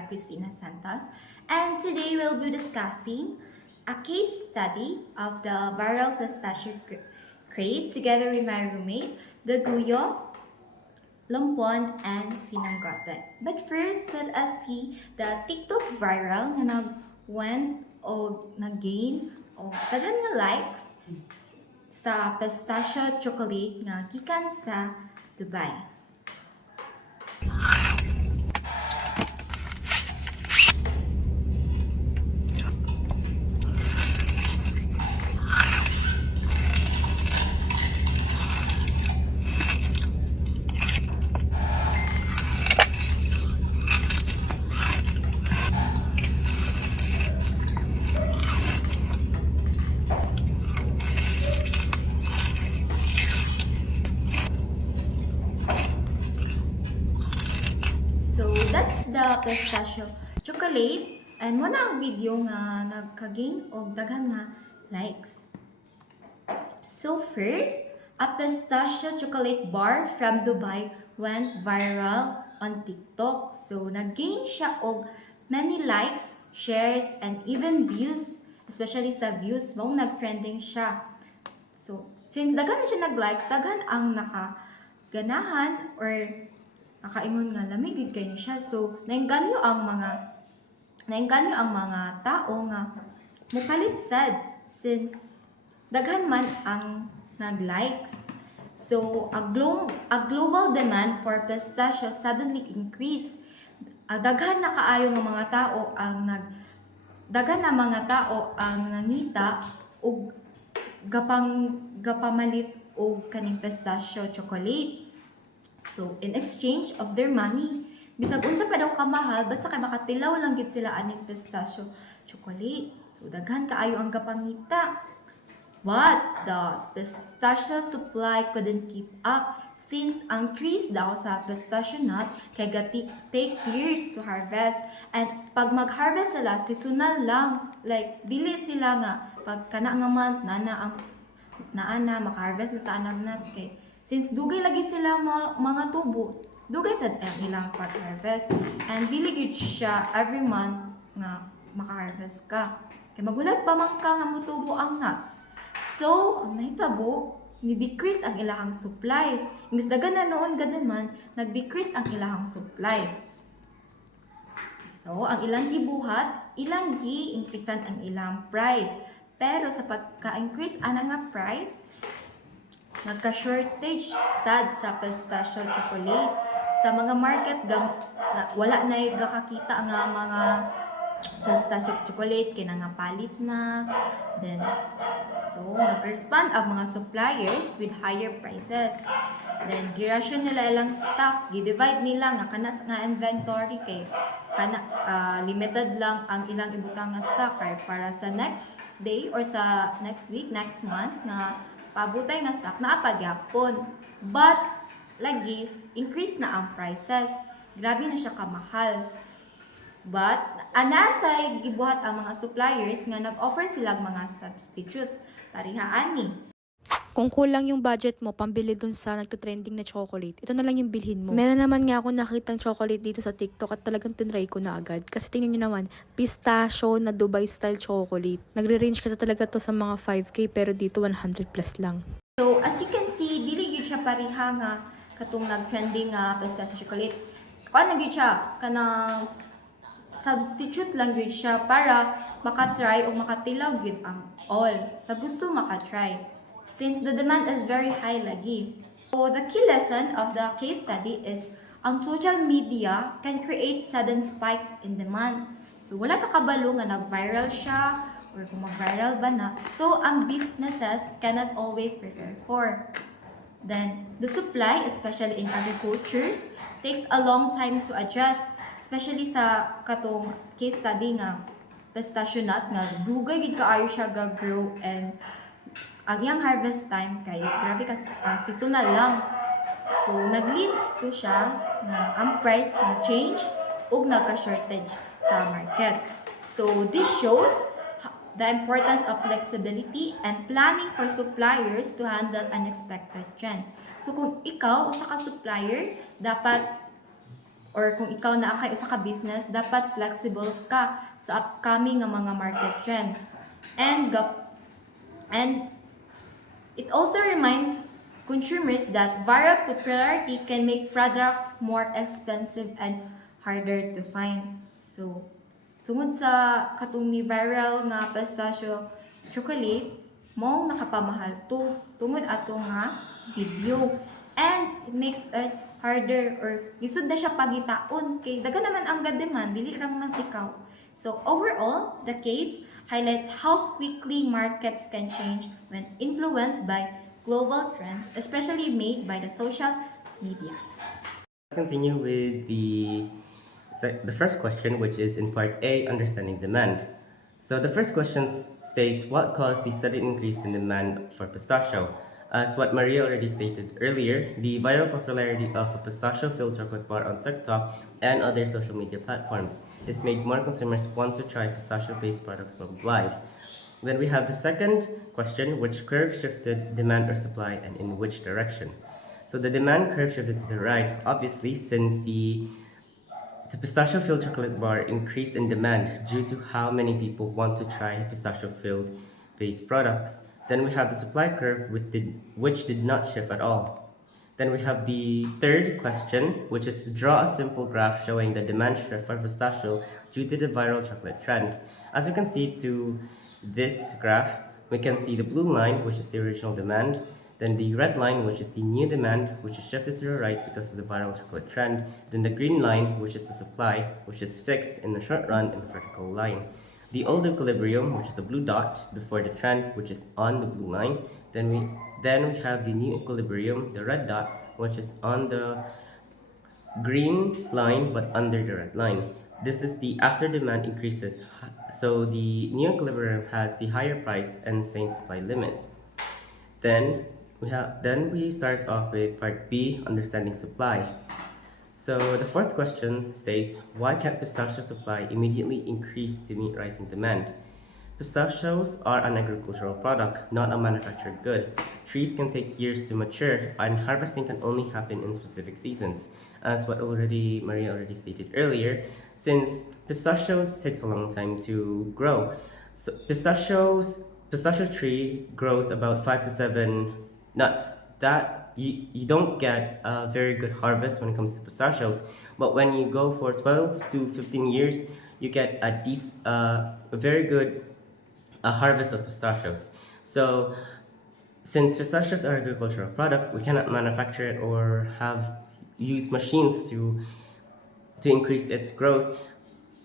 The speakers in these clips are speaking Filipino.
Maria Cristina Santos, and today we'll be discussing a case study of the viral pistachio craze together with my roommate, the Guyo, Lompon, and Sinanggote. But first, let us see the TikTok viral na nag-went o nag-gain o daghan nga likes sa pistachio chocolate nga gikan sa Dubai. So, that's the pistachio chocolate. And mo na ang video nga nagka-gain og daghan nga likes. So first, a pistachio chocolate bar from Dubai went viral on TikTok. So, nag-gain siya og many likes, shares, and even views. Especially sa views, mong nag-trending siya. So, since daghan siya nag-likes, daghan ang nakaganahan or nakaingon nga lamig gud kayo siya. So, nainganyo ang mga tao nga mupalit sad since daghan man ang nag-likes. So, a global demand for pistachio suddenly increased. Daghan na kaayo nga mga tao ang nangita og gapamalit og kaning pistachio chocolate. So, in exchange of their money, bisag unsa pa daw kamahal, basta kay makatilaw lang gid sila aning pistachio chocolate. So, daghan kaayo ang gapangita. But the pistachio supply couldn't keep up since ang trees daw sa pistachio nut kay take years to harvest. And pag mag-harvest sila, seasonal lang. Like, dili sila nga, pag kana nga month, naana, maka-harvest na taanag nut kay since dugay lagi sila mga tubo, dugay sad ang ilang pag-harvest. And dili gid siya every month nga maka-harvest ka. Kay magulat pa man ka nga motubo ang nuts. So, ang nahitabo, ni-decrease ang ilahang supplies. Imbis dagan na noon ganaman, nag-decrease ang ilahang supplies. So, ang ilang gibuhat, ilang gi-increasean ang ilang price. Pero sa pagka-increase ana nga price, nagka-shortage sad sa pistachio chocolate. Sa mga market, wala na gakakita nga mga pistachio chocolate, kaya nga palit na. Then, so, nag-respond ang mga suppliers with higher prices. Then, girasyon nila ilang stock, gi-divide nila nga kanas nga inventory kay limited lang ang ilang ibutang nga stock kay para sa next day or sa next week, next month nga pabutay nga stock na pagyapon. But lagi increase na ang prices. Grabe na siya kamahal. But anasay gibuhat ang mga suppliers nga nag-offer sila mga substitutes. Tarihaan ni. Kung kulang yung budget mo, pambili dun sa nagtutrending na chocolate, ito na lang yung bilhin mo. Meron naman nga ako nakitang chocolate dito sa TikTok at talagang tinry ko na agad. Kasi tingnan nyo naman, pistachio na Dubai style chocolate. Nagre-range kasi talaga to sa mga 5K pero dito 100 plus lang. So, as you can see, dili gyud siya pariha nga katong nag-trending nga pistachio chocolate. Kuan na gyud siya kanang substitute lang gyud siya para makatry o makatilaw gyud ang all. Sa gusto makatry. Since the demand is very high lagi. So, the key lesson of the case study is ang social media can create sudden spikes in demand. So, wala ka kabalo nga nag-viral siya or kung mag-viral ba na. So, ang businesses cannot always prepare for. Then, the supply, especially in agriculture, takes a long time to adjust. Especially sa katong case study nga pistachio nut nga dugay gid kaayo siya ga-grow and ang iyang harvest time kay grabe ka seasonal lang. So nag-leads to siya na ang price na change ug nagka-shortage sa market. So this shows the importance of flexibility and planning for suppliers to handle unexpected trends. So kung ikaw usa ka supplier, dapat or kung ikaw na kay usa ka business, dapat flexible ka sa upcoming nga mga market trends. And it also reminds consumers that viral popularity can make products more expensive and harder to find. So, tungod sa katong ni viral nga pistachio chocolate, mo nakapamahal to tungod ato nga video. And it makes it harder or lisod na siya pagitaon kay daga naman ang demand dili ra man ikaw. So overall, the case highlights how quickly markets can change when influenced by global trends, especially made by the social media. Let's continue with the first question, which is in part A, understanding demand. So the first question states, what caused the sudden increase in demand for pistachio? As what Maria already stated earlier, the viral popularity of a pistachio-filled chocolate bar on TikTok and other social media platforms has made more consumers want to try pistachio-based products worldwide. Then we have the second question, which curve shifted demand or supply and in which direction? So the demand curve shifted to the right, obviously, since the pistachio-filled chocolate bar increased in demand due to how many people want to try pistachio-filled based products. Then we have the supply curve, which did not shift at all. Then we have the third question, which is to draw a simple graph showing the demand shift for pistachio due to the viral chocolate trend. As you can see to this graph, we can see the blue line, which is the original demand, then the red line, which is the new demand, which is shifted to the right because of the viral chocolate trend, then the green line, which is the supply, which is fixed in the short run in the vertical line. The old equilibrium, which is the blue dot before the trend, which is on the blue line. Then we have the new equilibrium, the red dot, which is on the green line but under the red line. This is the after demand increases. So the new equilibrium has the higher price and same supply limit. Then we start off with part B, understanding supply. So the fourth question states, why can't pistachio supply immediately increase to meet rising demand? Pistachios are an agricultural product, not a manufactured good. Trees can take years to mature, and harvesting can only happen in specific seasons, as what Maria already stated earlier, since pistachios takes a long time to grow. So pistachio tree grows about 5 to 7 nuts. That you don't get a very good harvest when it comes to pistachios, but when you go for 12 to 15 years, you get a very good harvest of pistachios. So since pistachios are an agricultural product, we cannot manufacture it or use machines to increase its growth.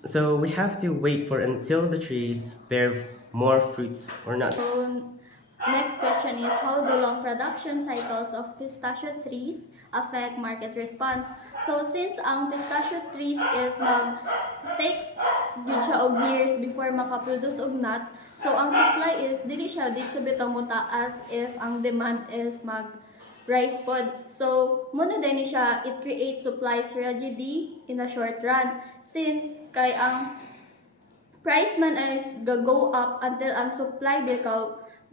So we have to wait for until the trees bear more fruits or nuts. So, next question is, how do long production cycles of pistachio trees affect market response? So, since ang pistachio trees is takes gyud siya og years before makaproduce og nut, so ang supply is dili siya dito bitaw mo taas if ang demand is rise pod. So, muna din siya, it creates supply strategy in a short run. Since kay ang price man is go up until ang supply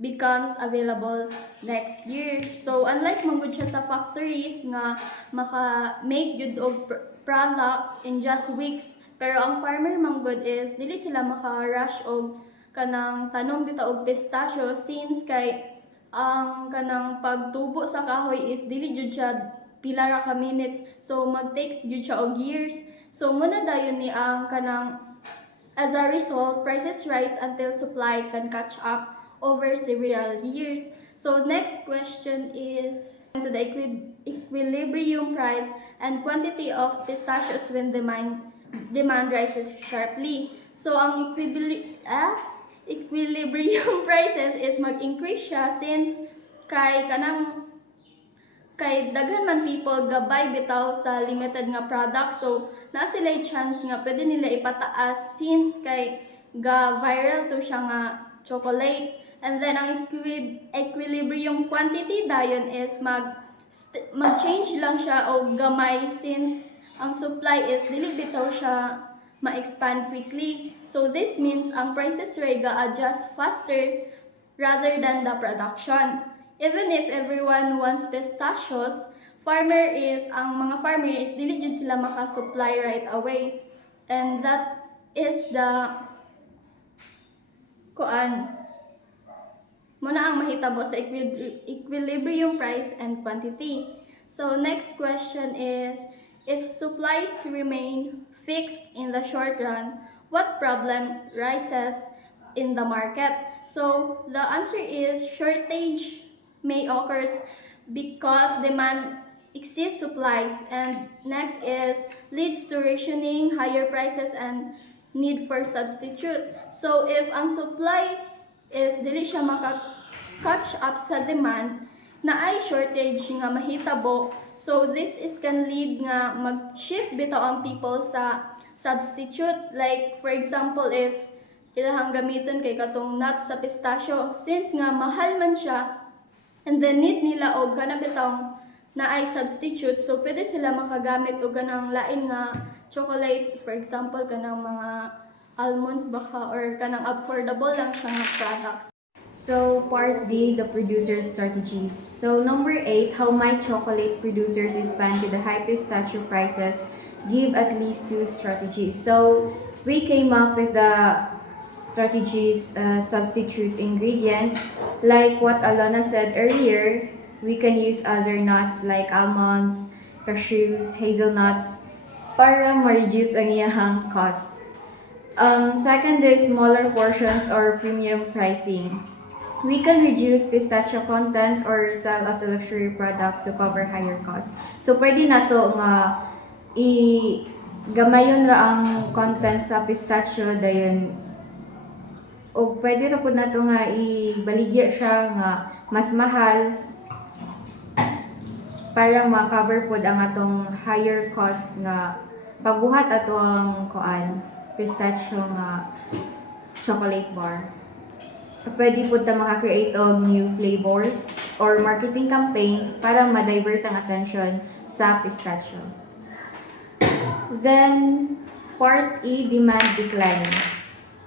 becomes available next year. So, unlike manggod siya sa factories nga maka-make yun og product in just weeks, pero ang farmer manggod is dili sila maka-rush og kanang tanom bitaw og pistachio since kay ang kanang pagtubo sa kahoy is dili jud siya pila ra ka minutes, so mag-takes jud siya og years. So muna dayon ni ang kanang, as a result, prices rise until supply can catch up over several years. So next question is to the equilibrium price and quantity of pistachios when demand rises sharply. So ang equilibrium prices is mag-increase siya since kay daghan man people gabay bitaw sa limited nga product, so na sila chance nga pwede nila ipataas since kay viral to siya nga chocolate. And then ang equilibrium quantity dayon is mag-change lang siya og gamay since ang supply is dili bitaw siya ma-expand quickly. So this means ang prices ray ga-adjust faster rather than the production. Even if everyone wants pistachios, ang mga farmers dili jud sila maka-supply right away. And that is the muna ang mahitabo sa equilibrium price and quantity. So next question is, if supplies remain fixed in the short run, what problem rises in the market? So the answer is shortage may occurs because demand exceeds supplies, and next is leads to rationing, higher prices, and need for substitute. So if ang supply is dili siya maka-catch up sa demand, na ay shortage nga mahitabo, so this is can lead nga mag-shift bitaw ang people sa substitute. Like for example, if ilahang gamiton kay katong nuts sa pistachio, since nga mahal man siya, and then need nila og kana bitaw na ay substitute, so pwede sila makagamit og kanang lain nga chocolate, for example kanang mga almonds baka, or kanang affordable lang siya nga products. So, part D, the producer's strategies. So, number 8, how might chocolate producers respond to the high pistachio prices? Give at least 2 strategies. So, we came up with the strategies, substitute ingredients. Like what Alona said earlier, we can use other nuts like almonds, cashews, hazelnuts para ma-reduce ang iyahang cost. Second is smaller portions or premium pricing. We can reduce pistachio content or sell as a luxury product to cover higher cost. So, pwede na to nga gamayon ra ang content sa pistachio dayon, o pwede ra pud nato nga ibaligya siya nga mas mahal para ma-cover pod ang atong higher cost nga pagbuhat ato ang pistachio nga chocolate bar. Pwede po ta maka-create og new flavors or marketing campaigns para ma-divert ang attention sa pistachio. Then, part E, demand decline.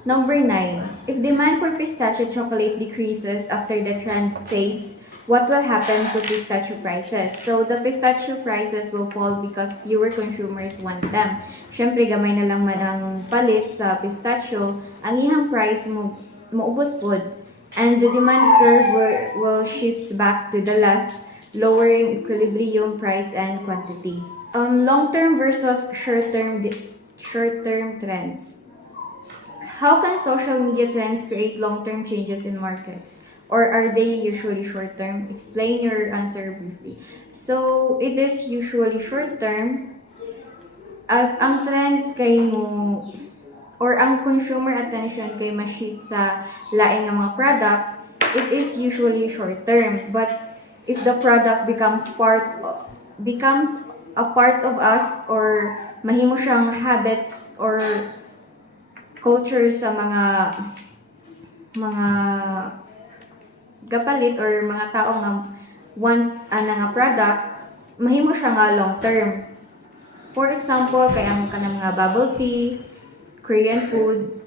Number 9, if demand for pistachio chocolate decreases after the trend fades, what will happen to pistachio prices? So, the pistachio prices will fall because fewer consumers want them. Syempre, gamay na lang man ang palit sa pistachio, ang ihang price maubos pod, and the demand curve will shift back to the left, lowering equilibrium price and quantity. Long-term versus short-term trends. How can social media trends create long-term changes in markets? Or are they usually short-term? Explain your answer briefly. So, it is usually short-term. If ang trends kay mo, or ang consumer attention kay ma-shift sa laing nga mga product, it is usually short-term. But if the product becomes a part of us, or mahimo siyang habits or culture sa mga kapalit or mga tao nga want nga product, mahimo siya nga long term. For example, kay ang kanang mga bubble tea, Korean food,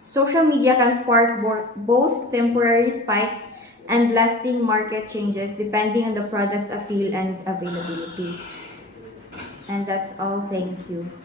social media can spark both temporary spikes and lasting market changes depending on the product's appeal and availability. And that's all. Thank you.